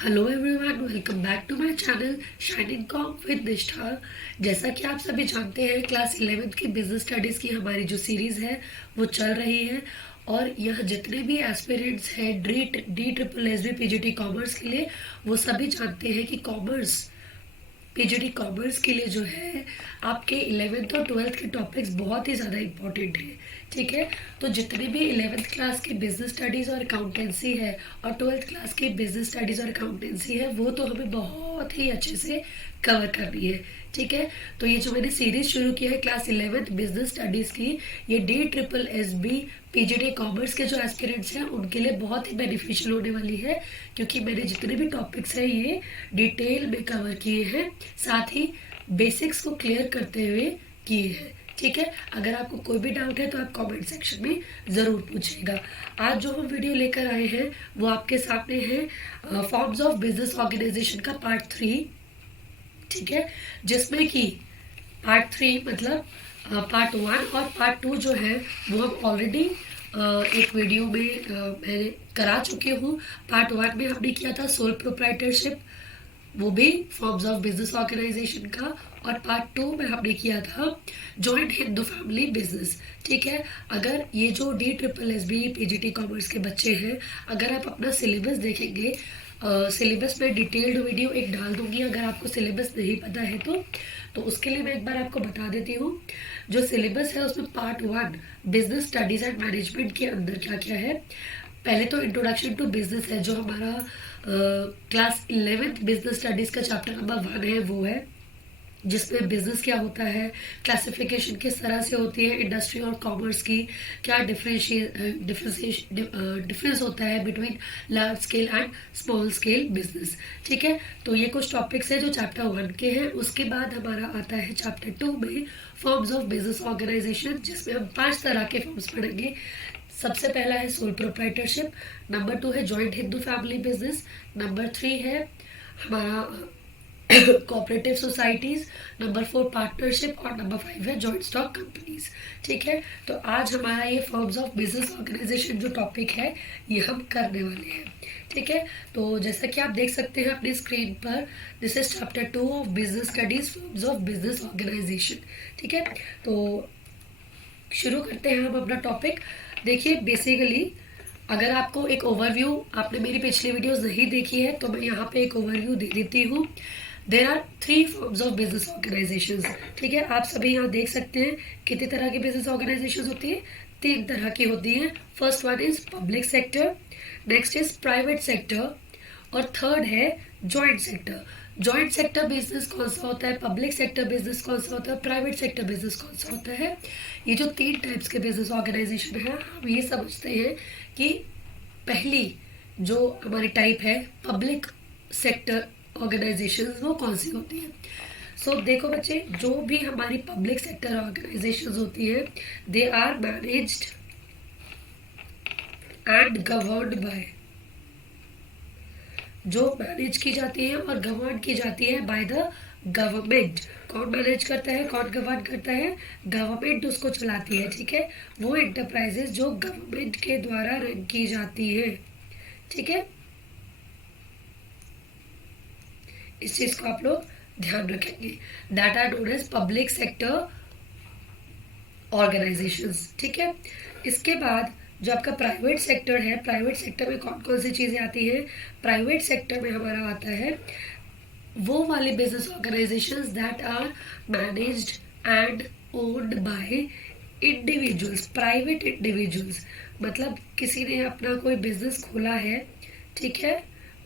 Hello everyone, welcome back to my channel shining com with Nishtha. जैसा कि आप सभी जानते हैं, क्लास 11th की बिजनेस स्टडीज़ की हमारी जो सीरीज़ है वो चल रही है। और यह जितने भी एस्पिरेंट्स हैं D triple S B PGT commerce के लिए, वो सभी जानते हैं कि कॉमर्स पीजीटी कॉमर्स के लिए जो है आपके 11th और 12th के टॉपिक्स बहुत ही ज़्यादा इंपॉर्टेंट हैं। ठीक है, तो जितने भी 11th क्लास की बिजनेस स्टडीज़ और अकाउंटेंसी है और 12th क्लास की बिजनेस स्टडीज़ और अकाउंटेंसी है, वो तो हमें बहुत ही अच्छे से कवर करनी है। ठीक है, तो ये जो मैंने सीरीज शुरू की है क्लास 11th बिजनेस स्टडीज़ की, ये D triple S B PGT commerce के जो एस्पिरेंट्स हैं उनके लिए बहुत ही बेनिफिशियल होने वाली है, क्योंकि मैंने जितने भी टॉपिक्स हैं ये डिटेल में कवर किए हैं, साथ ही बेसिक्स को क्लियर करते हुए किए हैं। ठीक है, अगर आपको कोई भी डाउट है तो आप कमेंट सेक्शन में ज़रूर पूछिएगा। आज जो हम वीडियो लेकर आए हैं वो आपके सामने है फॉर्म्स ऑफ बिजनेस ऑर्गेनाइजेशन का पार्ट 3। ठीक है, जिसमें कि पार्ट 3 मतलब पार्ट 1 और पार्ट 2 जो है वो हम ऑलरेडी एक वीडियो में मैंने करा चुके हूँ। पार्ट 1 में हमने किया था सोल प्रोप्राइटरशिप, वो भी फॉर्म्स ऑफ बिजनेस ऑर्गेनाइजेशन का, और पार्ट 2 में हमने किया था जॉइंट हिंदू फैमिली बिजनेस। ठीक है, अगर ये जो D triple S B PGT commerce के बच्चे हैं, अगर आप अपना सिलेबस देखेंगे, सिलेबस में डिटेल्ड वीडियो एक डाल दूंगी, अगर आपको सिलेबस नहीं पता है तो उसके लिए मैं एक बार आपको बता देती हूँ। जो सिलेबस है उसमें part 1 business studies and management के अंदर क्या क्या है। पहले तो इंट्रोडक्शन टू बिजनेस है, जो हमारा क्लास 11th बिजनेस स्टडीज़ का चैप्टर नंबर 1 है, वो है जिसमें बिजनेस क्या होता है, क्लासिफिकेशन किस तरह से होती है इंडस्ट्री और कॉमर्स की, क्या डिफरेंस होता है between large scale and small scale business. ठीक है, तो ये कुछ टॉपिक्स हैं जो चैप्टर 1 के हैं। उसके बाद हमारा आता है चैप्टर 2 में फॉर्म्स ऑफ बिजनेस ऑर्गेनाइजेशन, जिसमें हम 5 तरह के फॉर्म्स पढ़ेंगे। सबसे पहला है सोल प्रोप्राइटरशिप, नंबर 2 है joint Hindu family business, number 3 है हमारा कोऑपरेटिव सोसाइटीज, नंबर 4 पार्टनरशिप, और नंबर 5 है जॉइंट स्टॉक कंपनीज। ठीक है, तो आज हमारा ये फॉर्म्स ऑफ बिजनेस ऑर्गेनाइजेशन जो टॉपिक है ये हम करने वाले हैं। ठीक है, तो जैसा कि आप देख सकते हैं अपनी स्क्रीन पर, this is chapter 2 of business studies forms of business organisation. ठीक है, तो शुरू करते हैं हम अपना टॉपिक। देखिए, बेसिकली अगर आपको एक ओवरव्यू, आपने मेरी पिछली वीडियोस नहीं देखी है तो मैं यहाँ पे एक ओवरव्यू दे देती हूँ। There are 3 forms of business organisation. ठीक है, आप सभी यहाँ देख सकते हैं कितनी तरह की बिजनेस ऑर्गेनाइजेशन होती है। 3 तरह की होती है। First one is public sector, next is private sector, और थर्ड है joint sector. Joint sector business कौन सा होता है, पब्लिक सेक्टर बिजनेस कौन सा होता है, प्राइवेट सेक्टर बिजनेस कौन सा होता है। ये जो 3 टाइप्स के बिजनेस ऑर्गेनाइजेशन है, हम ये समझते हैं कि पहली जो हमारी टाइप है पब्लिक सेक्टर ऑर्गेनाइजेशन, वो कौन सी होती है। सो देखो बच्चे, जो भी हमारी पब्लिक सेक्टर ऑर्गेनाइजेशन होती है, they are managed and governed by, जो मैनेज की जाती है और गवर्न की जाती है बाय द गवर्नमेंट। कौन मैनेज करता है, कौन गवर्न करता है, गवर्नमेंट उसको चलाती है। ठीक है, वो एंटरप्राइजेस जो गवर्नमेंट के द्वारा रन की जाती है। ठीक है, इस चीज को आप लोग ध्यान रखेंगे। That are known as public sector organisations. ठीक है, इसके बाद जो आपका प्राइवेट सेक्टर है, प्राइवेट सेक्टर में कौन कौन सी चीज़ें आती हैं। प्राइवेट सेक्टर में हमारा आता है वो वाले business organisations that are managed and owned by individuals, private individuals. मतलब किसी ने अपना कोई बिजनेस खोला है, ठीक है,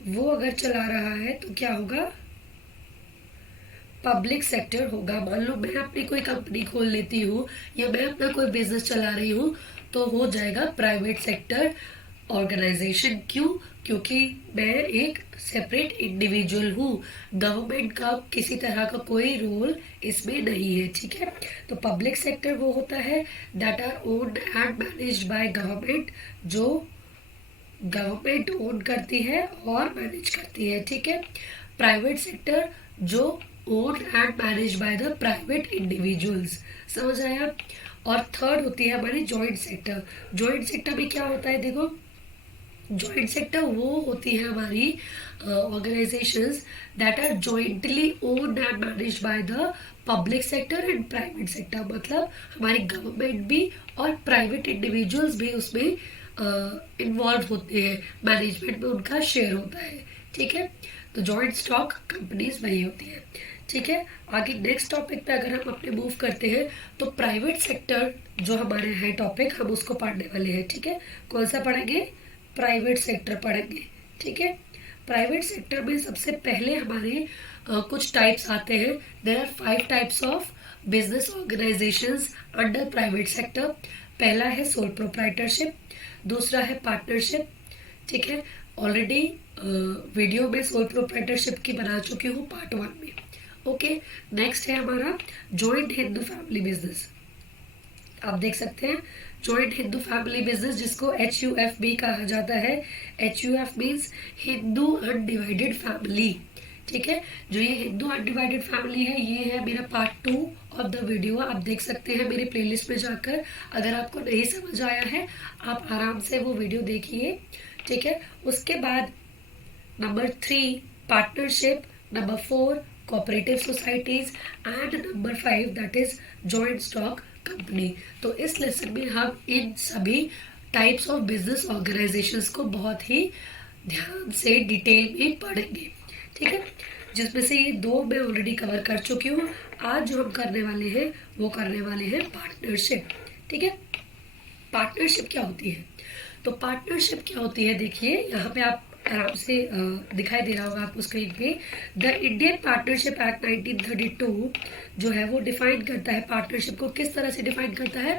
वो अगर चला रहा है तो क्या होगा, पब्लिक सेक्टर होगा। मान लो मैं अपनी कोई कंपनी खोल लेती हूँ या मैं अपना कोई बिजनेस चला रही हूँ, तो हो जाएगा प्राइवेट सेक्टर ऑर्गेनाइजेशन। क्यों, क्योंकि मैं एक सेपरेट इंडिविजुअल हूँ, गवर्नमेंट का किसी तरह का कोई रोल इसमें नहीं है। ठीक है, तो पब्लिक सेक्टर वो होता है that are owned and managed by government, जो गवर्नमेंट ओन करती है और मैनेज करती है। ठीक है, प्राइवेट सेक्टर जो own and manage by the private individuals. समझ आया। और थर्ड होती है हमारी जॉइंट सेक्टर। जॉइंट सेक्टर में क्या होता है, देखो जॉइंट सेक्टर वो होती है हमारी organisations that are jointly owned and managed by the public sector and private sector, मतलब हमारी गवर्नमेंट भी और प्राइवेट इंडिविजुअल्स भी उसमें इन्वॉल्व होते हैं, मैनेजमेंट में उनका शेयर होता है। ठीक है, तो जॉइंट स्टॉक कंपनीज वही होती है। ठीक है, आगे नेक्स्ट टॉपिक पे अगर हम अपने मूव करते हैं तो प्राइवेट सेक्टर जो हमारे है टॉपिक, हम उसको पढ़ने वाले हैं। ठीक है, कौन सा पढ़ेंगे? प्राइवेट सेक्टर पढ़ेंगे। ठीक है, प्राइवेट सेक्टर में सबसे पहले हमारे कुछ टाइप्स आते हैं। There are 5 types of business organisations under private sector. पहला है सोल प्रोप्राइटरशिप, दूसरा है पार्टनरशिप। ठीक है, ऑलरेडी वीडियो में सोल प्रोप्राइटरशिप की बना चुकी हूँ पार्ट 1 में। ओके, नेक्स्ट है हमारा जॉइंट हिंदू फैमिली बिजनेस। आप देख सकते हैं जॉइंट हिंदू फैमिली बिजनेस, जिसको HUFB कहा जाता है। HUF means Hindu undivided family. ठीक है, जो ये हिंदू अनडिवाइडेड फैमिली है, ये है मेरा पार्ट 2 ऑफ द वीडियो। आप देख सकते हैं मेरे प्लेलिस्ट में जाकर। अगर आपको नहीं समझ आया है, आप आराम से वो वीडियो देखिए। ठीक है, उसके बाद number 3 partnership, number 4 cooperative societies and number 5 that is joint stock company. तो इस लेसन में हम इन सभी टाइप्स ऑफ बिजनेस ऑर्गेनाइजेशंस को बहुत ही ध्यान से डिटेल में पढ़ेंगे। ठीक है, जिसमें से ये 2 मैं ऑलरेडी कवर कर चुकी हूँ। आज जो हम करने वाले हैं वो करने वाले हैं पार्टनरशिप। ठीक है, पार्टनरशिप क्या होती है? तो पार्टनरशिप क्या होती है, देखिए यहाँ पे आप आराम से दिखाई दे रहा होगा आपको स्क्रीन पे। द इंडियन पार्टनरशिप एक्ट 1932 जो है वो डिफाइन करता है पार्टनरशिप को। किस तरह से डिफाइन करता है?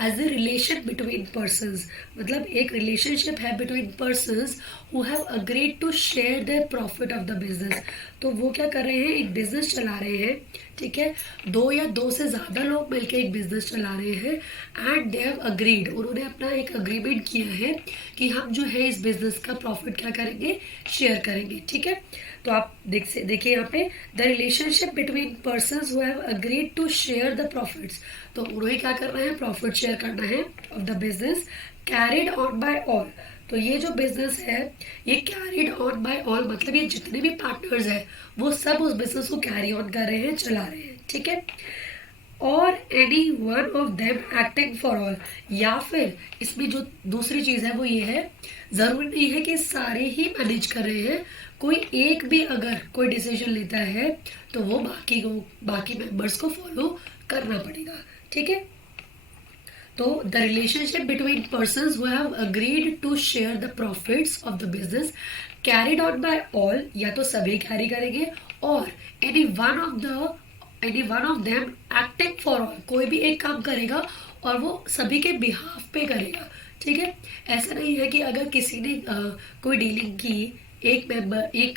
As a relation between persons, मतलब एक रिलेशनशिप है between persons who have agreed to share their profit of the business. तो वो क्या कर रहे हैं? एक बिजनेस चला रहे हैं। ठीक है, 2 या 2 से ज़्यादा लोग मिलकर एक बिजनेस चला रहे हैं एंड दे हैव अग्रीड, उन्होंने अपना एक अग्रीमेंट किया है कि हम जो है इस बिजनेस का प्रॉफिट क्या करेंगे? शेयर करेंगे। ठीक है, तो आप देखिए यहाँ पे the relationship between persons who have agreed to share the profits. तो उन्होंने क्या करना है? प्रॉफिट शेयर करना है of the business carried on by all. तो ये जो बिजनेस है ये कैरिड ऑन बाय ऑल, मतलब ये जितने भी पार्टनर्स हैं वो सब उस बिजनेस को कैरी ऑन कर रहे हैं, चला रहे हैं। ठीक है, और any one of them acting for all, या फिर इसमें जो दूसरी चीज है वो ये है, जरूरी नहीं है कि सारे ही मैनेज कर रहे हैं। कोई एक भी अगर कोई डिसीजन लेता है तो वो बाकी मेंबर्स को फॉलो करना पड़ेगा। ठीक है, तो the relationship between persons who have agreed to share the profits of the business carried on by all, या तो सभी कैरी करेंगे, or any one of them acting for all, कोई भी एक काम करेगा और वो सभी के बिहाफ पे करेगा। ठीक है, ऐसा नहीं है कि अगर किसी ने कोई डीलिंग की, एक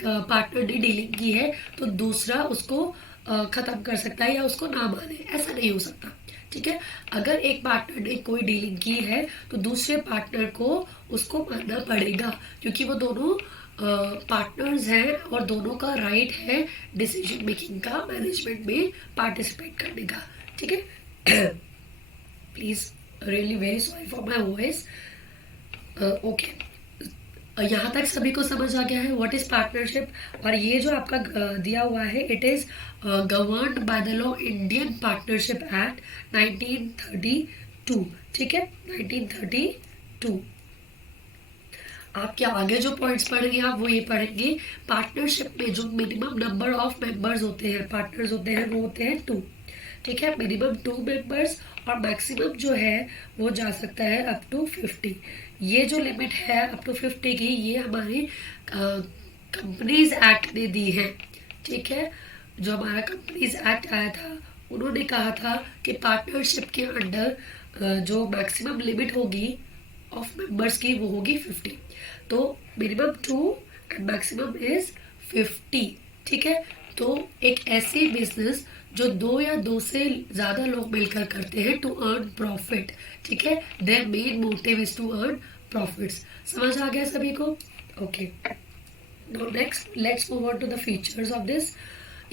पार्टनर ने डीलिंग की है तो दूसरा उसको खत्म कर सकता है या उसको ना माने, ऐसा नहीं हो सकता। ठीक है, अगर एक पार्टनर ने कोई डीलिंग की है तो दूसरे पार्टनर को उसको मानना पड़ेगा, क्योंकि वो दोनों पार्टनर्स हैं और दोनों का राइट है डिसीजन मेकिंग का, मैनेजमेंट में पार्टिसिपेट करने का। ठीक है, please really very sorry for my voice. Okay, यहाँ तक सभी को समझ आ गया है व्हाट इज पार्टनरशिप। और ये जो आपका दिया हुआ है, it is governed by the law Indian partnership act 1932। ठीक है, 1932। आप क्या आगे जो पॉइंट्स पढ़ेंगे आप वो ये पढ़ेंगे, पार्टनरशिप में जो मिनिमम नंबर ऑफ मेंबर्स होते हैं, पार्टनर्स होते हैं, वो होते हैं 2। ठीक है, मिनिमम 2 मेंबर्स, और मैक्सिमम जो है वो जा सकता है अप टू 50। ये जो लिमिट है अप टू 50 की, ये हमारी कंपनीज एक्ट ने दी है। ठीक है, जो हमारा कंपनीज एक्ट आया था उन्होंने कहा था कि पार्टनरशिप के अंडर जो मैक्सिमम लिमिट होगी ऑफ मेंबर्स की वो होगी 50। तो मिनिमम 2 एंड मैक्सिमम इज 50। ठीक है, तो एक ऐसी बिजनेस जो 2 या 2 से ज़्यादा लोग मिलकर करते हैं टू अर्न प्रॉफिट। ठीक है, their main motive is to earn profits. समझ आ गया सभी को? Okay, now next let's move on to the features of this.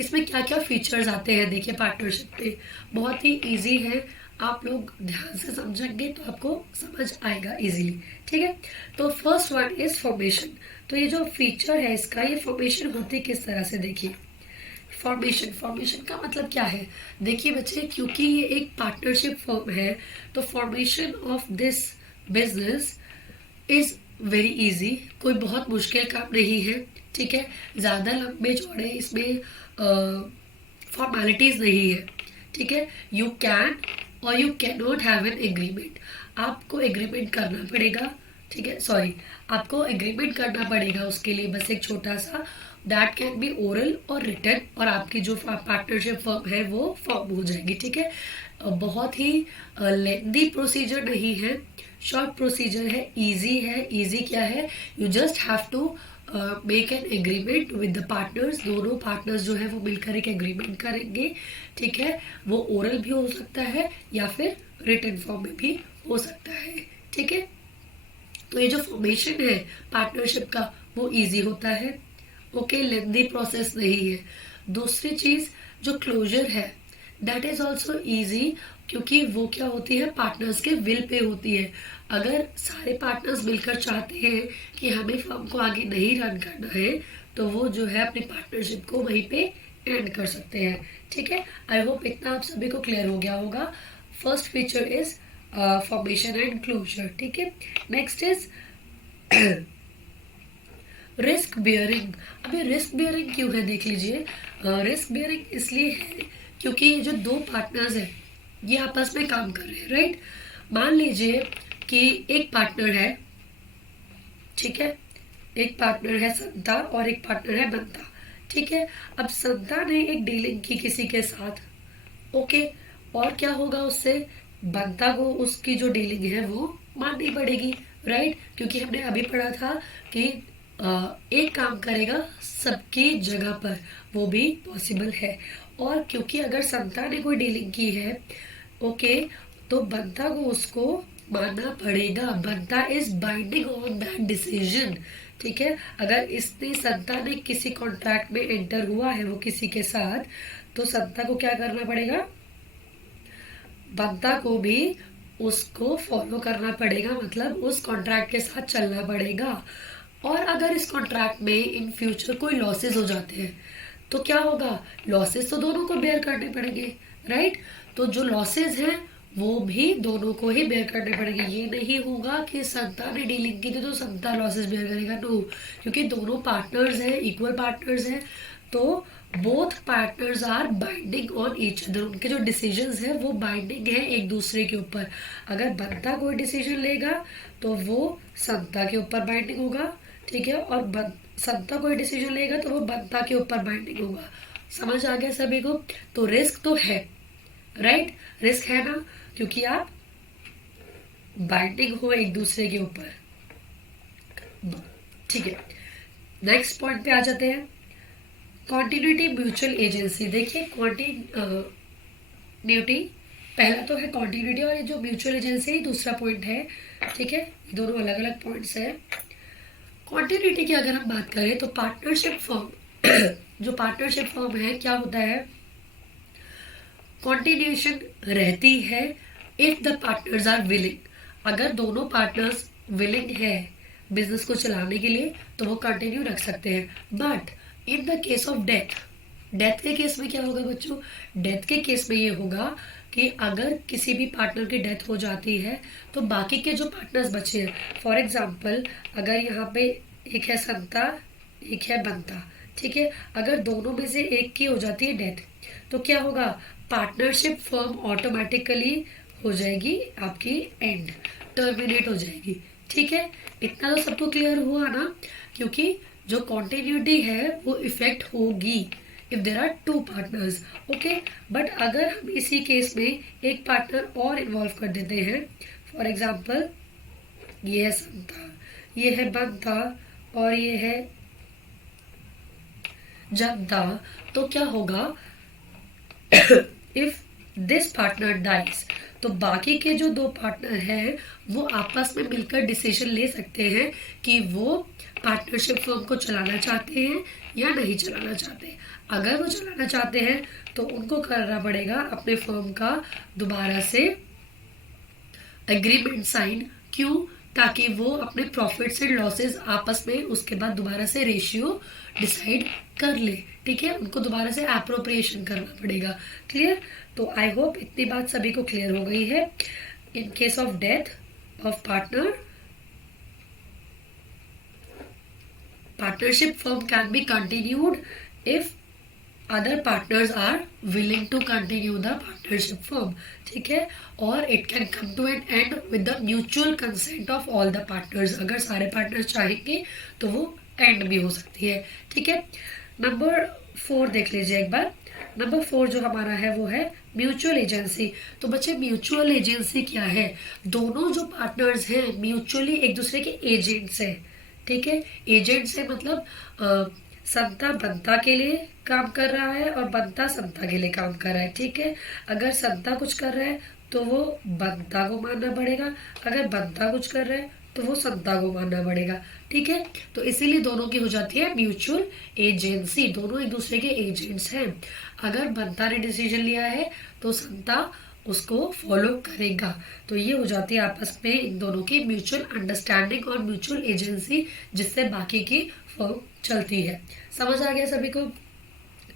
इसमें क्या क्या फीचर्स आते हैं देखिए पार्टनरशिप पे, बहुत ही इजी है। आप लोग ध्यान से समझेंगे तो आपको समझ आएगा इजीली। ठीक है, तो फर्स्ट वन इज फॉर्मेशन। तो ये जो फीचर है इसका, ये फॉर्मेशन होती किस तरह से, देखिए फॉर्मेशन, फॉर्मेशन का मतलब क्या है, देखिए बच्चे, क्योंकि ये एक पार्टनरशिप फर्म है तो formation of this business is very easy, कोई बहुत मुश्किल काम नहीं है। ठीक है, ज़्यादा लंबे चौड़े इसमें फॉर्मेलिटीज नहीं है। ठीक है, यू कैन और you can not have an agreement, आपको एग्रीमेंट करना पड़ेगा। ठीक है, सॉरी, आपको एग्रीमेंट करना पड़ेगा उसके लिए, बस एक छोटा सा, दैट कैन बी ओरल और रिटन, और आपकी जो पार्टनरशिप फर्म है वो फॉर्म हो जाएगी। ठीक है, बहुत ही लेंदी प्रोसीजर नहीं है, शॉर्ट प्रोसीजर है, इजी है। इजी क्या है, you just have to make an agreement with the partners, दोनों पार्टनर्स जो है वो मिलकर एक एग्रीमेंट करेंगे। ठीक है, वो ओरल भी हो सकता है या फिर रिटन फॉर्म में भी हो सकता है। ठीक है, तो ये जो फॉर्मेशन है पार्टनरशिप का वो इजी होता है। ओके, लेंदी प्रोसेस नहीं है। दूसरी चीज जो क्लोजर है दैट इज ऑल्सो ईजी, क्योंकि वो क्या होती है, पार्टनर्स के विल पे होती है। अगर सारे पार्टनर्स मिलकर चाहते हैं कि हमें फर्म को आगे नहीं रन करना है तो वो जो है अपनी पार्टनरशिप को वहीं पे एंड कर सकते हैं। ठीक है, आई होप इतना आप सभी को क्लियर हो गया होगा। First feature is formation and closure. ठीक है, नेक्स्ट इज रिस्क बियरिंग। अभी रिस्क बियरिंग क्यों है, देख लीजिए। रिस्क बियरिंग इसलिए है क्योंकि ये जो दो पार्टनर्स हैं ये आपस में काम कर रहे हैं, राइट। मान लीजिए कि एक पार्टनर है, ठीक है, एक पार्टनर है संता और एक पार्टनर है बंता। ठीक है, अब संता ने एक डीलिंग की किसी के साथ, ओके, और क्या होगा उससे, बंता को उसकी जो डीलिंग है वो माननी पड़ेगी, राइट, क्योंकि हमने अभी पढ़ा था कि एक काम करेगा सबकी जगह पर, वो भी पॉसिबल है। और क्योंकि अगर संता ने कोई डीलिंग की है, ओके, तो बंता को उसको मानना पड़ेगा। Banta is binding on that decision. ठीक है, अगर इसने संता ने किसी कॉन्ट्रैक्ट में एंटर हुआ है वो किसी के साथ, तो संता को क्या करना पड़ेगा, बंता को भी उसको फॉलो करना पड़ेगा, मतलब उस कॉन्ट्रैक्ट के साथ चलना पड़ेगा। और अगर इस कॉन्ट्रैक्ट में इन फ्यूचर कोई लॉसेस हो जाते हैं तो क्या होगा, लॉसेस तो दोनों को बेयर करने पड़ेंगे, राइट। तो जो लॉसेस हैं वो भी दोनों को ही बेयर करने पड़ेंगे। ये नहीं होगा कि संता ने डीलिंग की थी तो संता लॉसेस बेयर करेगा, नो, क्योंकि दोनों पार्टनर्स हैं, इक्वल पार्टनर्स हैं, तो both partners are binding on each other. उनके जो डिसीजंस हैं वो बाइंडिंग है एक दूसरे के ऊपर। अगर बंता कोई डिसीजन लेगा तो वो संता के ऊपर बाइंडिंग होगा, ठीक है, और संता कोई डिसीजन लेगा तो वो बंता के ऊपर बाइंडिंग होगा। समझ आ गया सभी को। तो रिस्क तो है, राइट, रिस्क है ना, क्योंकि आप बाइंडिंग हो एक दूसरे के ऊपर। ठीक है, नेक्स्ट पॉइंट पे आ जाते हैं, कॉन्टिन्यूटी म्यूचुअल एजेंसी। देखिए कॉन्टिन्यूटी पहला तो है कॉन्टिन्यूटी, और ये जो म्यूचुअल एजेंसी है दूसरा पॉइंट है। ठीक है, ये दोनों अलग अलग पॉइंट्स हैं। कॉन्टिन्यूटी की अगर हम बात करें तो पार्टनरशिप फर्म जो पार्टनरशिप फर्म है क्या होता है, कॉन्टिन्यूएशन रहती है if the partners are willing. अगर दोनों पार्टनर्स विलिंग है बिजनेस को चलाने के लिए तो वो कंटिन्यू रख सकते हैं। But in the case of death, death के केस में क्या होगा बच्चों, डेथ के केस में ये होगा कि अगर किसी भी पार्टनर की डेथ हो जाती है तो बाकी के जो पार्टनर्स बचे हैं, फॉर एग्जांपल अगर यहाँ पे एक है संता एक है बंता, ठीक है, अगर दोनों में से एक की हो जाती है डेथ तो क्या होगा, पार्टनरशिप फर्म ऑटोमेटिकली हो जाएगी आपकी एंड, टर्मिनेट हो जाएगी। ठीक है, इतना तो सबको क्लियर हुआ ना, क्योंकि जो कॉन्टिन्यूटी है वो इफेक्ट होगी if there are two partners, okay. But अगर हम इसी केस में एक पार्टनर और इन्वॉल्व कर देते हैं, फॉर एग्जाम्पल ये है संता, ये है बंता और ये है जनता, तो क्या होगा इफ दिस पार्टनर डाइज, तो बाकी के जो दो पार्टनर हैं वो आपस में मिलकर डिसीजन ले सकते हैं कि वो पार्टनरशिप फर्म को चलाना चाहते हैं या नहीं चलाना चाहते। अगर वो चलाना चाहते हैं तो उनको करना पड़ेगा अपने फर्म का दोबारा से एग्रीमेंट साइन, क्यों? ताकि वो अपने प्रॉफिट्स एंड लॉसेस आपस में उसके बाद दोबारा से रेशियो डिसाइड कर ले। ठीक है, उनको दोबारा से अप्रोप्रिएशन करना पड़ेगा। क्लियर? तो आई होप इतनी बात सभी को क्लियर हो गई है। In case of death of partner, partnership firm can be continued if other partners are willing to continue the partnership firm। ठीक है, और it can come to an end with the mutual consent of all the partners। अगर सारे partners चाहेंगे तो वो end भी हो सकती है। ठीक है, नंबर 4 देख लीजिए एक बार। नंबर 4 जो हमारा है वो है म्यूचुअल एजेंसी। तो बच्चे म्यूचुअल एजेंसी क्या है? दोनों जो पार्टनर्स हैं म्यूचुअली एक दूसरे के एजेंट्स हैं। ठीक है, एजेंट से मतलब संता बनता के लिए काम कर रहा है और बनता संता के लिए काम कर रहा है। ठीक है, अगर संता कुछ कर रहा है तो वो बनता को मानना पड़ेगा, अगर बनता कुछ कर रहा है तो वो संता को मानना पड़ेगा। ठीक है, तो इसीलिए दोनों की हो जाती है म्यूचुअल एजेंसी। दोनों एक दूसरे के एजेंट्स हैं। अगर बनता ने डिसीजन लिया है तो संता उसको फॉलो करेगा। तो ये हो जाती है आपस में इन दोनों की म्यूचुअल अंडरस्टैंडिंग और म्यूचुअल एजेंसी, जिससे बाकी की फर्म चलती है। समझ आ गया सभी को?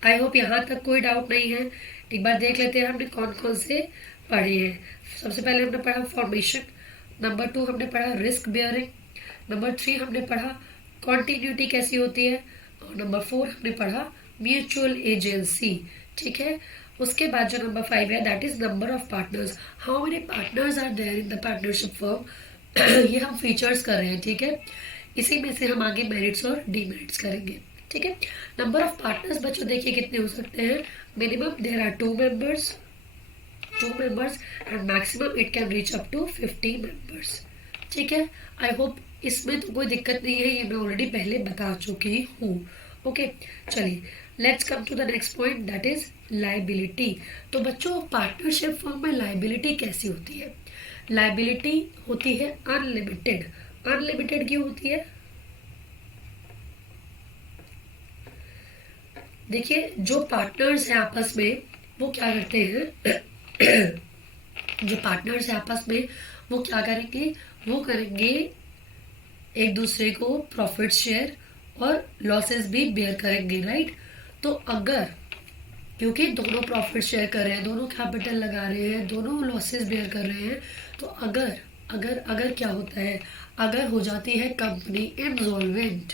आई होप यहाँ तक कोई डाउट नहीं है। एक बार देख लेते हैं हमने कौन कौन से पढ़े हैं। सबसे पहले हमने पढ़ा फॉर्मेशन, नंबर 2 हमने पढ़ा रिस्क बेयरिंग, नंबर 3 हमने पढ़ा कॉन्टिन्यूटी कैसी होती है, और नंबर 4 हमने पढ़ा म्यूचुअल एजेंसी। ठीक है, उसके बाद जो नंबर 5 है that is number of partners. How many partners are there in the partnership firm. ये हम फीचर्स कर रहे हैं। ठीक है, इसी में से हम आगे मेरिट्स और डीमेरिट्स करेंगे। ठीक है, नंबर ऑफ पार्टनर्स बच्चों देखिए कितने हो सकते हैं। Minimum there are 2 members and maximum it can reach up to 50 members. ठीक है, आई होप इसमें तो कोई दिक्कत नहीं है, ये मैं ऑलरेडी पहले बता चुकी हूँ। ओके, चलिए let's come to the next point that is liability. तो बच्चों पार्टनरशिप फर्म में लाइबिलिटी कैसी होती है? लाइबिलिटी होती है अनलिमिटेड। अनलिमिटेड क्यों होती है? देखिए जो पार्टनर्स हैं आपस में वो क्या करते हैं जो पार्टनर्स हैं आपस में वो क्या करेंगे? वो करेंगे एक दूसरे को प्रॉफिट शेयर और लॉसेस भी बेयर करेंगे, राइट? तो अगर क्योंकि दोनों प्रॉफिट शेयर कर रहे हैं, दोनों कैपिटल लगा रहे हैं, दोनों लॉसेस बेयर कर रहे हैं, तो अगर अगर अगर क्या होता है? अगर हो जाती है कंपनी इंसॉल्वेंट,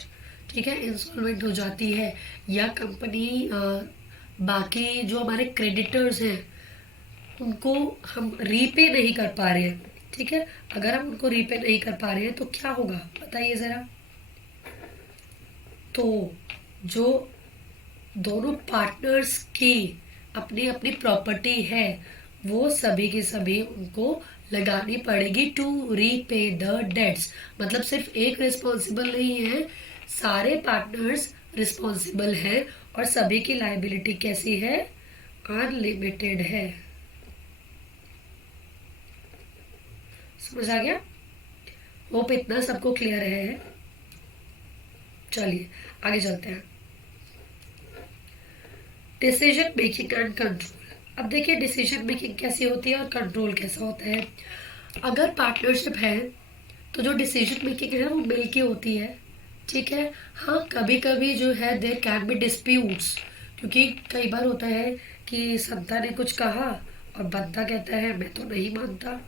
ठीक है, इंसॉल्वेंट हो जाती है, या कंपनी बाकी जो हमारे क्रेडिटर्स हैं उनको हम रीपे नहीं कर पा रहे हैं। ठीक है, अगर हम उनको रीपे नहीं कर पा रहे हैं तो क्या होगा बताइए ज़रा। तो जो दोनों पार्टनर्स की अपनी अपनी प्रॉपर्टी है वो सभी की सभी उनको लगानी पड़ेगी टू रीपे द डेट्स। मतलब सिर्फ एक रिस्पॉन्सिबल नहीं है, सारे पार्टनर्स रिस्पॉन्सिबल हैं और सभी की लायबिलिटी कैसी है? अनलिमिटेड है। समझ आ गया? होप इतना सबको क्लियर है। चलिए आगे चलते हैं। Decision making and control. अब देखिए डिसीजन मेकिंग कैसी होती है और कंट्रोल कैसा होता है। अगर पार्टनरशिप है तो जो डिसीजन मेकिंग है वो मिल के होती है। ठीक है, हाँ कभी कभी जो है देयर कैन बी डिस्प्यूट्स, क्योंकि कई बार होता है कि संता ने कुछ कहा और बंदा कहता है मैं तो नहीं मानता।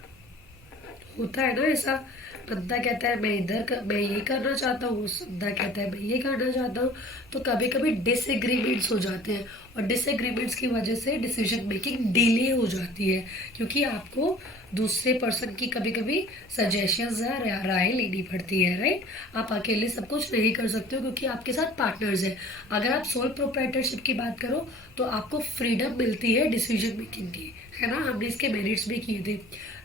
होता है ना ऐसा, बंदा कहता है मैं ये करना चाहता हूँ, बंदा कहता है मैं ये करना चाहता हूँ। तो कभी कभी डिसएग्रीमेंट्स हो जाते हैं और डिसएग्रीमेंट्स की वजह से डिसीजन मेकिंग डिले हो जाती है, क्योंकि आपको दूसरे पर्सन की कभी कभी सजेशंस या राय लेनी पड़ती है, राइट? आप अकेले सब कुछ नहीं कर सकते हो क्योंकि आपके साथ पार्टनर्स हैं। अगर आप सोल प्रोप्राइटरशिप की बात करो तो आपको फ्रीडम मिलती है डिसीजन मेकिंग की, है ना? हमने इसके मेरिट्स भी किए थे,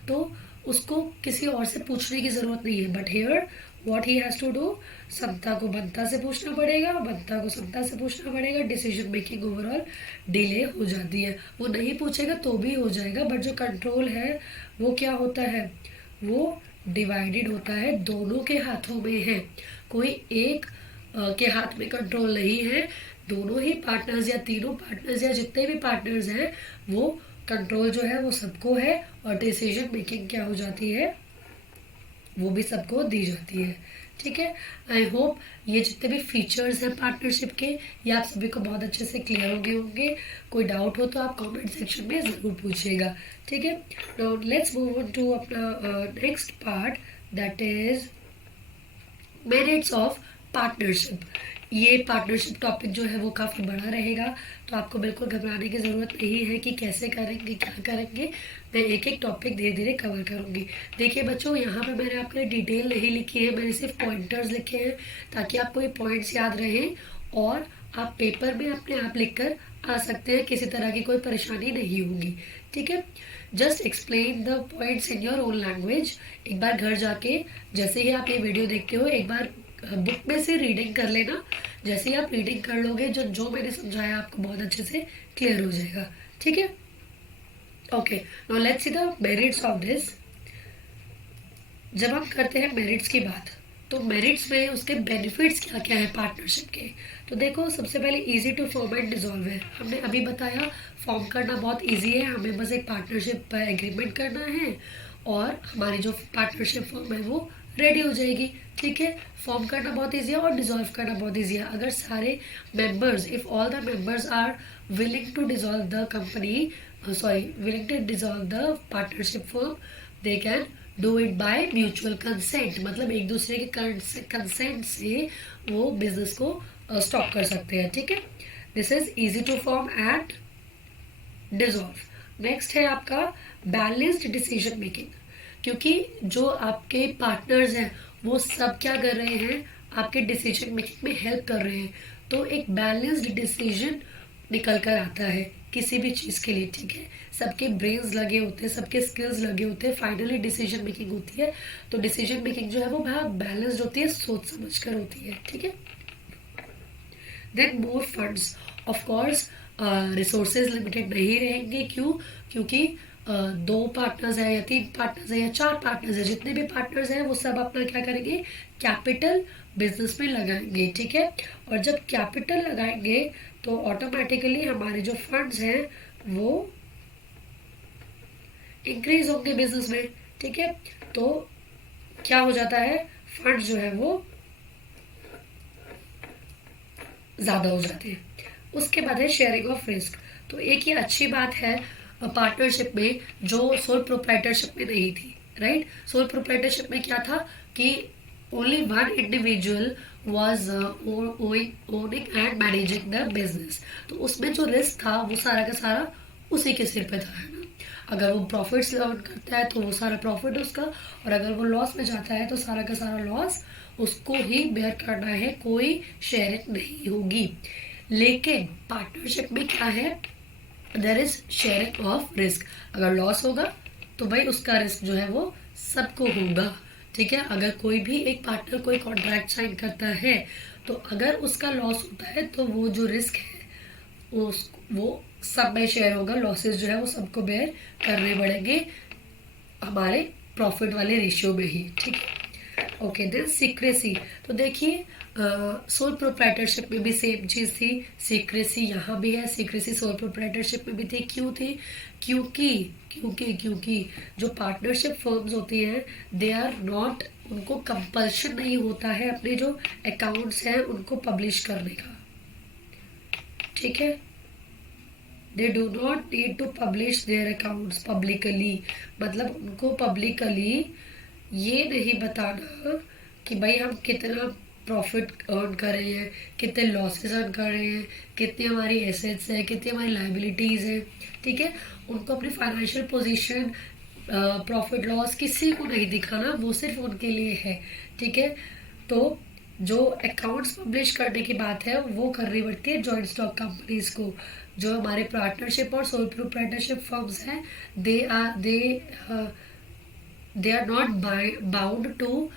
तो उसको किसी और से पूछने की जरूरत नहीं है। But here what he has to do, Santa को बनता से पूछना पड़ेगा, बनता को संता से पूछना पड़ेगा। डिसीजन मेकिंग ओवरऑल डिले हो जाती है। वो नहीं पूछेगा तो भी हो जाएगा, बट जो कंट्रोल है वो क्या होता है? वो डिवाइडेड होता है, दोनों के हाथों में है। कोई एक के हाथ में कंट्रोल नहीं है, दोनों ही पार्टनर्स या तीनों पार्टनर्स या जितने भी पार्टनर्स हैं वो कंट्रोल जो है वो सबको है और डिसीजन मेकिंग क्या हो जाती है, वो भी सबको दी जाती है। ठीक है, आई होप ये जितने भी फीचर्स हैं पार्टनरशिप के, ये आप सभी को बहुत अच्छे से क्लियर हो गए होंगे। कोई डाउट हो तो आप कमेंट सेक्शन में ज़रूर पूछिएगा। ठीक है, now let's move on to अपना next part, that is merits of partnership. ये पार्टनरशिप टॉपिक जो है वो काफ़ी बड़ा रहेगा, तो आपको बिल्कुल घबराने की ज़रूरत नहीं है कि कैसे करेंगे क्या करेंगे। मैं एक एक टॉपिक धीरे धीरे कवर करूँगी। देखिए बच्चों, यहाँ पे मैंने आपके लिए डिटेल नहीं लिखी है, मैंने सिर्फ पॉइंटर्स लिखे हैं ताकि आपको ये पॉइंट्स याद रहें और आप पेपर में अपने आप लिख कर आ सकते हैं, किसी तरह की कोई परेशानी नहीं होगी। ठीक है, just explain the points in your own language. एक बार घर जाके जैसे ही आप ये वीडियो देखते हो एक बार बुक में से रीडिंग कर लेना। जैसे ही आप रीडिंग कर लोगे जो जो मैंने समझाया आपको बहुत अच्छे से क्लियर हो जाएगा। ठीक है, okay, now let's see the merits of this. जब हम करते हैं मेरिट्स की बात, तो मेरिट्स में उसके बेनिफिट्स क्या क्या है पार्टनरशिप के। तो देखो, सबसे पहले easy to form and dissolve है। हमने अभी बताया फॉर्म करना बहुत इजी है, हमें बस एक पार्टनरशिप पर एग्रीमेंट करना है और हमारी जो पार्टनरशिप फॉर्म है वो रेडी हो जाएगी। ठीक है, फॉर्म करना बहुत ईजी है और डिसॉल्व करना बहुत ईजी है। अगर सारे members, if all the members are willing to dissolve the company, willing to dissolve the partnership form, they can do it by mutual consent. मतलब एक दूसरे के कंसेंट से वो बिजनेस को स्टॉप कर सकते हैं। ठीक है, this is easy to form and dissolve. Next है आपका बैलेंस्ड डिसीजन मेकिंग, क्योंकि जो आपके पार्टनर्स हैं वो सब क्या कर रहे हैं, आपके डिसीजन मेकिंग में हेल्प कर रहे हैं, तो एक बैलेंस्ड डिसीजन निकल कर आता है किसी भी चीज़ के लिए। ठीक है, सबके ब्रेन्स लगे होते हैं, सबके स्किल्स लगे होते हैं, फाइनली डिसीजन मेकिंग होती है। तो डिसीजन मेकिंग जो है वो बहुत बैलेंस्ड होती है, सोच समझ कर होती है। ठीक है, then more funds, of course resources limited नहीं रहेंगे। क्यों? क्योंकि दो पार्टनर्स हैं या तीन पार्टनर्स हैं या चार पार्टनर्स हैं, जितने भी पार्टनर्स हैं वो सब अपना क्या करेंगे, कैपिटल बिजनेस में लगाएंगे। ठीक है, और जब कैपिटल लगाएंगे तो ऑटोमेटिकली हमारे जो फंड्स हैं वो इंक्रीज होंगे बिजनेस में। ठीक है, तो क्या हो जाता है, फंड जो है वो ज़्यादा हो जाते हैं। उसके बाद है शेयरिंग ऑफ रिस्क। तो एक ये अच्छी बात है पार्टनरशिप में जो सोल प्रोप्राइटरशिप में नहीं थी। राइट, सोल प्रोप्राइटरशिप में क्या था कि only one individual was owning and managing the business. तो उसमें जो रिस्क था वो सारा का सारा उसी के सिर पे था, है ना। अगर वो प्रॉफिट्स अर्न करता है तो वो सारा प्रॉफिट उसका, और अगर वो लॉस में जाता है तो सारा का सारा लॉस उसको ही बेयर करना है, कोई शेयरिंग नहीं होगी। लेकिन पार्टनरशिप में क्या है, there is sharing of risk. अगर लॉस होगा तो भाई उसका रिस्क जो है वो सबको होगा। ठीक है, अगर कोई भी एक पार्टनर कोई कॉन्ट्रैक्ट साइन करता है तो अगर उसका लॉस होता है तो वो जो रिस्क है वो सब में शेयर होगा, लॉसेस जो है वो सबको बेयर करने पड़ेंगे हमारे प्रॉफिट वाले रेशियो में ही। ठीक है, ओके, देन सीक्रेसी। तो देखिए सोल प्रोप्राइटरशिप में भी सेम चीज़ थी, सीक्रेसी यहाँ भी है, सीक्रेसी सोल प्रोप्राइटरशिप में भी थी। क्यों थी? क्योंकि क्योंकि क्योंकि जो पार्टनरशिप फर्म्स होती हैं दे आर नॉट, उनको कंपल्शन नहीं होता है अपने जो अकाउंट्स हैं उनको पब्लिश करने का। ठीक है, they do not need to publish their accounts publicly. मतलब उनको पब्लिकली ये नहीं बताना कि भाई हम कितना प्रॉफिट अर्न कर रहे हैं, कितने लॉसेस अर्न कर रहे हैं, कितनी हमारी एसेट्स है, कितनी हमारी लाइबिलिटीज़ है। ठीक है, उनको अपनी फाइनेंशियल पोजीशन, प्रॉफिट लॉस किसी को नहीं दिखाना, वो सिर्फ उनके लिए है। ठीक है, तो जो अकाउंट्स पब्लिश करने की बात है वो करनी पड़ती है जॉइंट स्टॉक कंपनीज को। जो हमारे पार्टनरशिप और सोल प्रोप्राइटरशिप फर्म्स हैं they are not bound to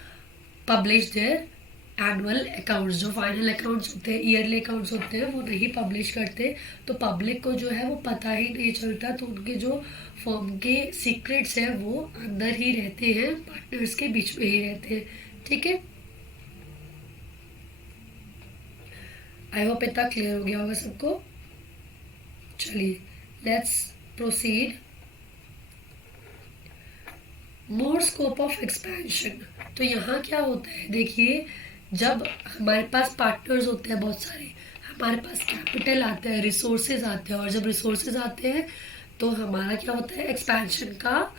publish their annual accounts. जो फाइनल अकाउंट्स होते हैं, ईयरली अकाउंट्स होते हैं, वो नहीं पब्लिश करते, तो पब्लिक को जो है वो पता ही नहीं चलता। तो उनके जो फर्म के सीक्रेट्स हैं वो अंदर ही रहते हैं, पार्टनर्स के बीच में ही रहते हैं। ठीक है, आई होप इतना क्लियर हो गया होगा सबको। चलिए let's proceed more scope of expansion. तो यहाँ क्या होता है, देखिए जब हमारे पास पार्टनर्स होते हैं बहुत सारे, हमारे पास कैपिटल आता है, रिसोर्सेज आते हैं, और जब रिसोर्सेज आते हैं तो हमारा क्या होता है, एक्सपेंशन का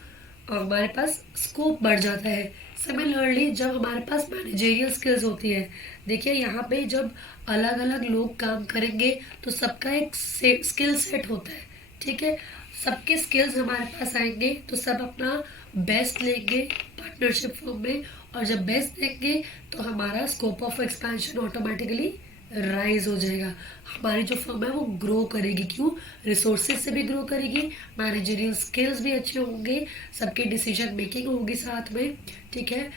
हमारे पास स्कोप बढ़ जाता है। सिमिलरली जब हमारे पास मैनेजेरियल स्किल्स होती है, देखिए यहाँ पे जब अलग अलग लोग काम करेंगे तो सबका एक स्किल सेट होता है, ठीक है, सबके स्किल्स हमारे पास आएंगे तो सब अपना बेस्ट लेंगे पार्टनरशिप फॉर्म में, और जब बेस्ट देंगे तो हमारा scope of expansion automatically rise हो जाएगा। हमारी जो फर्म है वो ग्रो करेगी, क्यों, रिसोर्सेज से भी ग्रो करेगी, मैनेजरियल स्किल्स भी अच्छे होंगे, सबके डिसीजन मेकिंग होगी साथ में, ठीक है।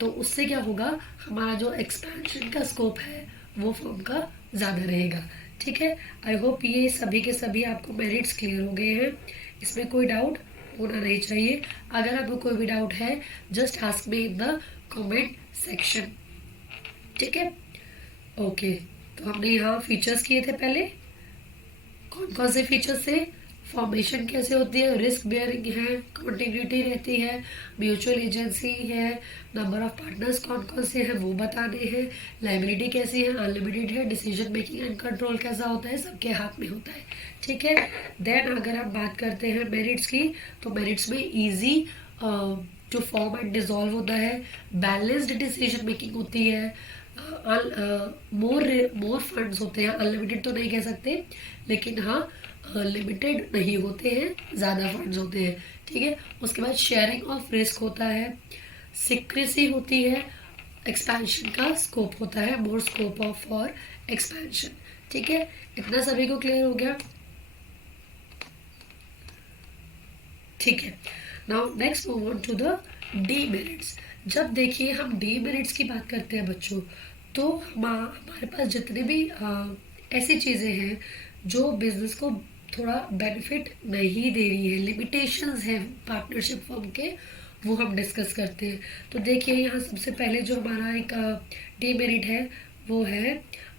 तो उससे क्या होगा, हमारा जो एक्सपेंशन का स्कोप है वो फर्म का ज़्यादा रहेगा, ठीक है। आई होप ये सभी के सभी आपको मेरिट्स क्लियर हो गए हैं, इसमें कोई डाउट होना नहीं चाहिए। अगर आपको कोई भी डाउट है just ask me in the comment section, ठीक है। ओके, तो हमने यहाँ फीचर्स किए थे पहले, कौन कौन से फीचर्स थे, फॉर्मेशन कैसे होती है, रिस्क बेयरिंग है, कॉन्टिन्यूटी रहती है, म्यूचुअल एजेंसी है, नंबर ऑफ पार्टनर्स कौन कौन से हैं वो बताने हैं, लाइबिलिटी कैसी है, अनलिमिटेड है, डिसीजन मेकिंग एंड कंट्रोल कैसा होता है, सबके हाथ में होता है, ठीक है। देन अगर हम बात करते हैं मेरिट्स की, तो मेरिट्स में easy to form and dissolve होता है, बैलेंस्ड डिसीजन मेकिंग होती है, मोर फंड्स होते हैं, अनलिमिटेड तो नहीं कह सकते लेकिन हाँ लिमिटेड नहीं होते हैं, ज़्यादा फंड्स होते हैं, ठीक है। उसके बाद शेयरिंग ऑफ रिस्क होता है, सिक्रेसी होती है, एक्सपेंशन का स्कोप होता है, मोर स्कोप ऑफ फॉर एक्सपेंशन, ठीक है। इतना सभी को क्लियर हो गया, ठीक है। Now next move on to the demerits. जब देखिए हम डीमेरिट्स की बात करते हैं बच्चों, तो हमारे पास जितने भी ऐसी चीज़ें हैं जो बिजनेस को थोड़ा बेनिफिट नहीं दे रही है, लिमिटेशंस हैं पार्टनरशिप फर्म के, वो हम डिस्कस करते हैं। तो देखिए यहाँ सबसे पहले जो हमारा एक डीमेरिट है वो है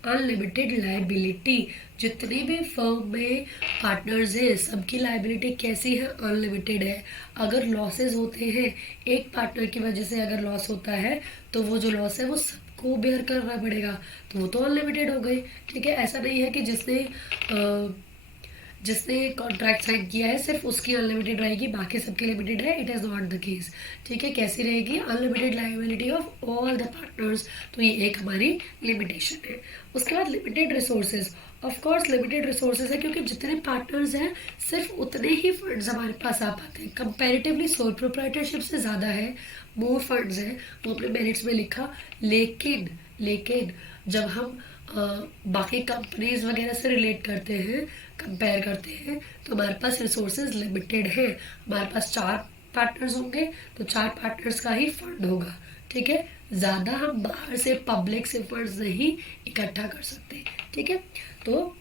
अनलिमिटेड लाइबिलिटी। जितने भी फर्म में पार्टनर्स हैं सबकी लाइबिलिटी कैसी है, अनलिमिटेड है। अगर लॉसेस होते हैं, एक पार्टनर की वजह से अगर लॉस होता है तो वो जो लॉस है वो सबको बेयर करना पड़ेगा, तो वो तो अनलिमिटेड हो गई, ठीक है। ऐसा नहीं है कि जिसने कॉन्ट्रैक्ट साइन किया है सिर्फ उसकी अनलिमिटेड रहेगी, बाकी सबकी लिमिटेड है, it is not the case, ठीक है। कैसी रहेगी, unlimited liability of all the partners, तो ये एक हमारी लिमिटेशन है। उसके बाद limited resources, of course limited resources है क्योंकि जितने पार्टनर्स हैं सिर्फ उतने ही फंड्स हमारे पास आ पाते हैं, कंपैरेटिवली सोल प्रोप्राइटरशिप से ज़्यादा है, मोर फंड्स हैं, वो अपने मेरिट्स में लिखा। लेकिन जब हम बाकी कंपनीज वगैरह से रिलेट करते हैं, कंपेयर करते हैं, तो हमारे पास रिसोर्सेज लिमिटेड है। हमारे पास 4 पार्टनर्स होंगे तो 4 पार्टनर्स का ही फंड होगा, ठीक है। ज़्यादा हम बाहर से पब्लिक से फंड्स नहीं इकट्ठा कर सकते, ठीक है। तो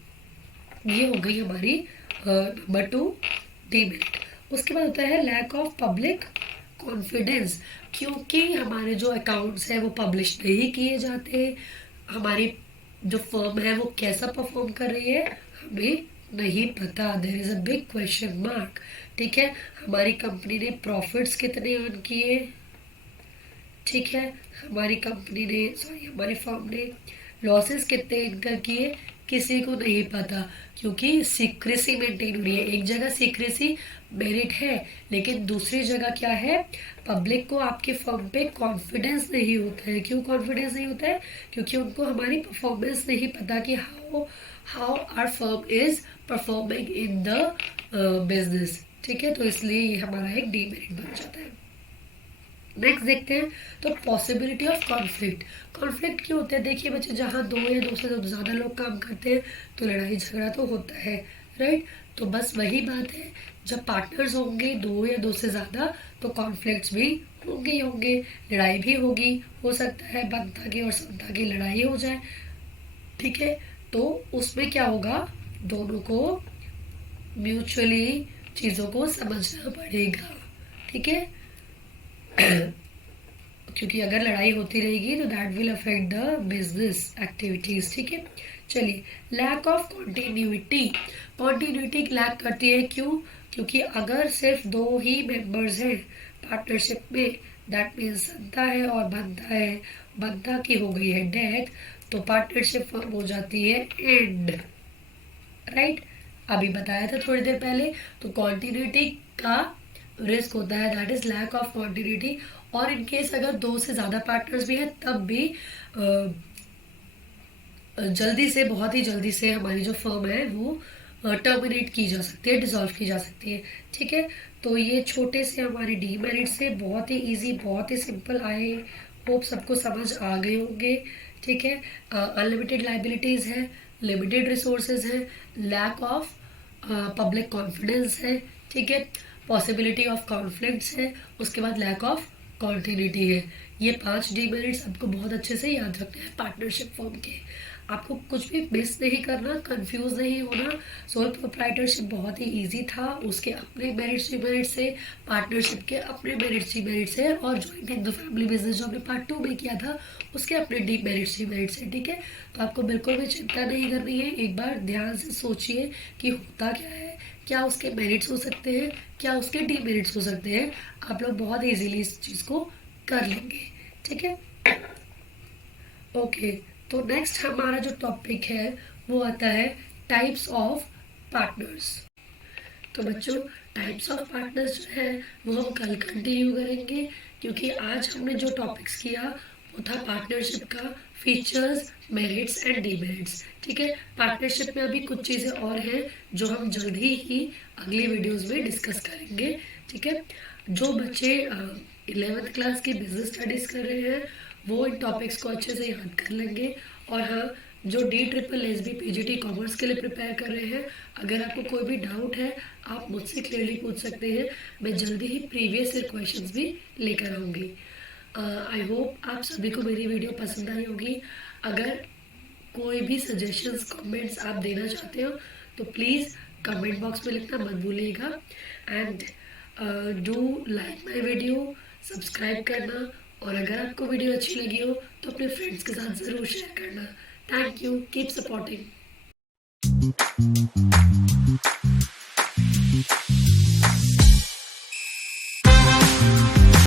ये हो गई हमारी नंबर 2 डीमेरिट। उसके बाद होता है लैक ऑफ पब्लिक कॉन्फिडेंस, क्योंकि हमारे जो अकाउंट्स हैं वो पब्लिश नहीं किए जाते, हमारी जो फर्म है वो कैसा परफॉर्म कर रही है हमें नहीं पता, there is a big question mark, ठीक है। हमारी कंपनी ने प्रॉफिट्स कितने अर्न किए, ठीक है, हमारी फर्म ने लॉसेस कितने इनकर किए, किसी को नहीं पता, क्योंकि सीक्रेसी मेंटेन हो रही है। एक जगह सीक्रेसी मेरिट है लेकिन दूसरी जगह क्या है, पब्लिक को आपके फर्म पे कॉन्फिडेंस नहीं होता है। क्यों कॉन्फिडेंस नहीं होता है, क्योंकि उनको हमारी परफॉर्मेंस नहीं पता कि how our firm is performing in the business, ठीक है। तो इसलिए ये हमारा एक डीमेरिट बन जाता है। नेक्स्ट देखते हैं, तो पॉसिबिलिटी ऑफ कॉन्फ्लिक्ट क्यों होता है, देखिए बच्चे जहाँ 2 या 2 से ज़्यादा लोग काम करते हैं तो लड़ाई झगड़ा तो होता है, राइट। तो बस वही बात है, जब पार्टनर्स होंगे 2 या 2 से ज़्यादा तो कॉन्फ्लिक्ट्स भी होंगे, लड़ाई भी होगी, हो सकता है बनता की और समता की लड़ाई हो जाए, ठीक है। तो उसमें क्या होगा, दोनों को म्यूचुअली चीज़ों को समझना पड़ेगा, ठीक है। क्योंकि अगर लड़ाई होती रहेगी तो that will affect the business activities, ठीक है। चलिए, lack of continuity. Continuity lack करती है, क्यों? क्योंकि अगर सिर्फ दो ही मेंबर्स हैं पार्टनरशिप में, दैट मीन्स संता है और बंधा है, बंधा की हो गई है डेथ, तो पार्टनरशिप फॉर्म हो जाती है एंड, राइट? अभी बताया था थोड़ी देर पहले। तो कॉन्टिन्यूटी का रिस्क होता है, that is lack of continuity. और इनकेस अगर दो से ज़्यादा पार्टनर्स भी हैं तब भी जल्दी से, बहुत ही जल्दी से हमारी जो फर्म है वो टर्मिनेट की जा सकती है, डिसॉल्व की जा सकती है। ठीक है, तो ये छोटे से हमारे डीमेरिट से बहुत ही इजी, बहुत ही सिंपल आए, होप सबको समझ आ गए होंगे। ठीक है, अनलिमिटेड लाइबिलिटीज़ है, लिमिटेड रिसोर्सेज है, लैक ऑफ पब्लिक कॉन्फिडेंस है, ठीक है, पॉसिबिलिटी ऑफ कॉन्फ्लिक्ट्स है, उसके बाद लैक ऑफ कॉन्टिन्यूटी है। ये 5 डीमेरिट्स आपको बहुत अच्छे से याद रखने हैं पार्टनरशिप फॉर्म के। आपको कुछ भी मिस नहीं करना, कंफ्यूज नहीं होना। सोल प्रोप्राइटरशिप बहुत ही इजी था, उसके अपने मेरिट्स डीमेरिट्स से, पार्टनरशिप के अपने मेरिट्स डीमेरिट्स से, और ज्वाइंट हिंदू फैमिली बिजनेस जो हमने पार्ट 2 में किया था उसके अपने डीमेरिट्स डीमेरिट्स है। ठीक है, तो आपको बिल्कुल भी चिंता नहीं करनी है। एक बार ध्यान से सोचिए कि होता क्या है, क्या उसके मेरिट्स हो सकते हैं, क्या उसके डीमेरिट्स हो सकते हैं। आप लोग बहुत इजीली इस चीज़ को कर लेंगे। ठीक है, ओके। तो नेक्स्ट हमारा जो टॉपिक है वो आता है टाइप्स ऑफ पार्टनर्स। तो बच्चों, टाइप्स ऑफ पार्टनर्स जो है वो हम कल कंटिन्यू करेंगे, क्योंकि आज हमने जो टॉपिक्स किया वो था पार्टनरशिप का फीचर्स, मेरिट्स एंड डीमेरिट्स। ठीक है, पार्टनरशिप में अभी कुछ चीज़ें और हैं जो हम जल्दी ही अगली वीडियोस में डिस्कस करेंगे। ठीक है, जो बच्चे 11th क्लास की बिजनेस स्टडीज़ कर रहे हैं वो इन टॉपिक्स को अच्छे से याद कर लेंगे। और हाँ, जो DSSB PGT कॉमर्स के लिए प्रिपेयर कर रहे हैं, अगर आपको कोई भी डाउट है आप मुझसे क्लियरली पूछ सकते हैं। मैं जल्दी ही प्रीवियस ईयर क्वेश्चंस भी लेकर आऊँगी। आई होप आप सभी को मेरी वीडियो पसंद आई होगी। अगर कोई भी सजेशंस, कमेंट्स आप देना चाहते हो तो प्लीज़ कमेंट बॉक्स में लिखना मत भूलिएगा। And do like my video, subscribe करना, और अगर आपको वीडियो अच्छी लगी हो तो अपने फ्रेंड्स के साथ ज़रूर शेयर करना। Thank you, keep supporting.